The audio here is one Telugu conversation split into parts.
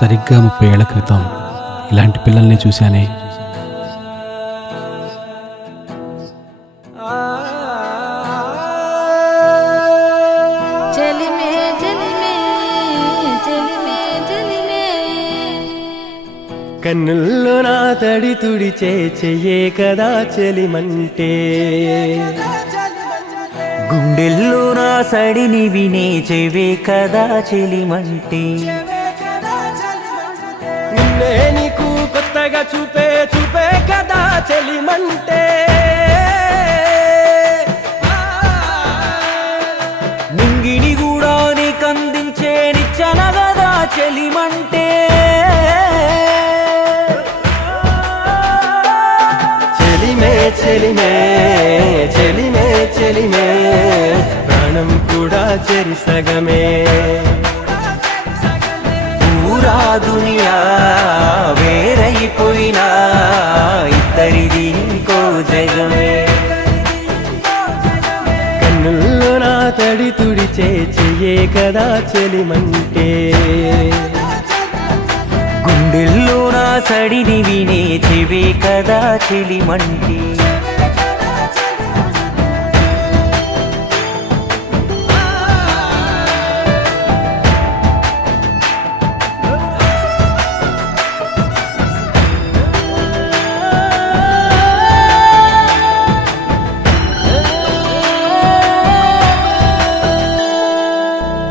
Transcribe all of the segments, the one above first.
సరిగ్గా 30 ఏళ్ల క్రితం ఇలాంటి పిల్లల్ని చూశానే. కన్నుల్లో నా తడి తుడిచే చెయ్యే కదా చెలిమంటే, గుండెల్లో నా సడిని వినే చెవే కదా చెలిమంటే, నిన్నే నీకు కొత్తగా చూపే కదా చెలిమంటే, నింగిని కూడా నీకందించే నిచ్చన కదా చెలిమంటే, చెలిమే చెలిమే చెలిమే ప్రాణం కూడా చెరిసగమే, పూరా దునియా వేరైపోయినా ఇద్దరిది ఇంకో జగమే, కన్నుల్లో నా తడి తుడిచే చెయ్యే కదా చెలిమంటే, గుండెల్లో నా సడిని వినే చెవే కదా చెలిమంటే,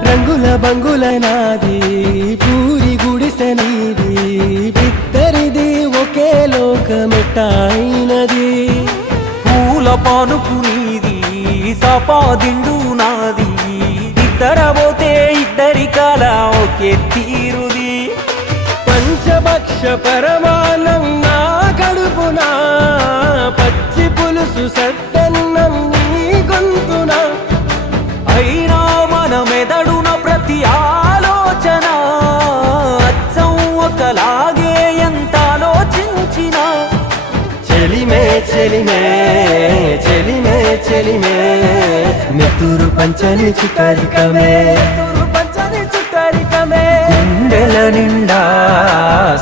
రంగుల బంగుల నాది పూరి గుడిసె నీది, బిద్దరిది ఒకే లోకమెట్టాయినది, పూల పానుపు నీది సపాదిండు నాది, ఇద్దరబోతే ఇద్దరి కాల ఒకే తీరుది, పంచభక్ష పరమాన్నం నా కడుపునా, పచ్చి పులుసు సద్దన్నం నీ గొంతున, అయినా మన మెదడున ప్రతి ఆలోచన అచ్చం ఒకలాగే ఎంత ఆలోచించినా, చెలిమే చెలిమే చెలిమే చెలిమే నెత్తురు పంచని చుట్టరికమే, గుండెల నిండా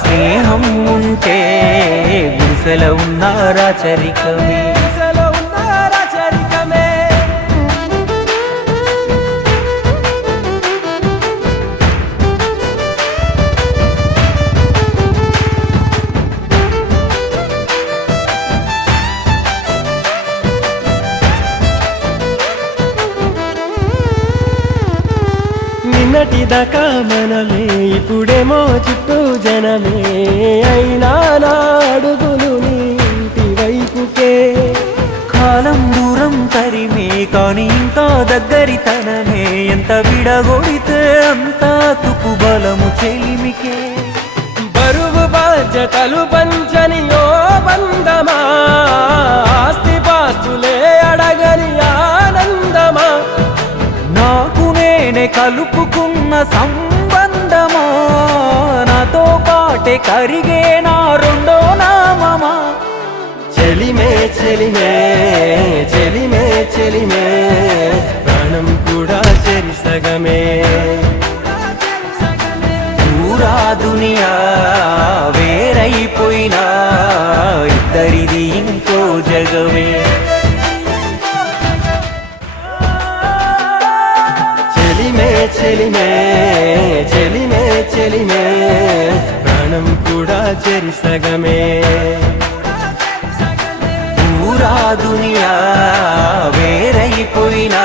స్నేహం ఉంటే గుసల ఉన్నారా చరికమే, నిన్నటిదాకా మనమే ఇప్పుడేమో చుట్టూ జనమే, అయినా నా అడుగులు నీటి వైపుకే, కాలం దూరం తరిమే కాని ఇంకా దగ్గరితనమే, ఎంత విడగొడితే అంత తుపు బలము చెలిమికే, బరువు బాధ్యతలు పంచని ఓ బంధమా, ఆస్తి పాస్తులే అడగని ఆనందమా, నాకు నేనే కలుపుకున్న సంబంధమా, నాతో పాటే కరిగే నా రెండో నామమా, చెలిమే చెలిమే చెలిమే చెలిమే ప్రాణం కూడా చెరిసగమే, పూరా దునియా వేరైపోయినా ఇద్దరిది ఇంకో జగమే, చెలిమే చెలిమే చెలిమే చెలిమే ప్రాణం కూడా చెరిసగమే, పూరా దునియా వేరైపోయినా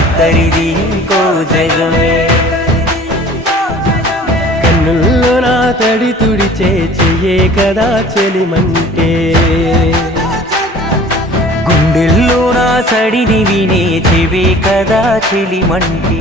ఇద్దరిది ఇంకో జగమే, కన్నుల్లో నా తడి తుడిచే చెయ్యే కదా చెలిమంటే, గుండెల్లో నా సడిని వినే చెవే కదా చెలిమంటే.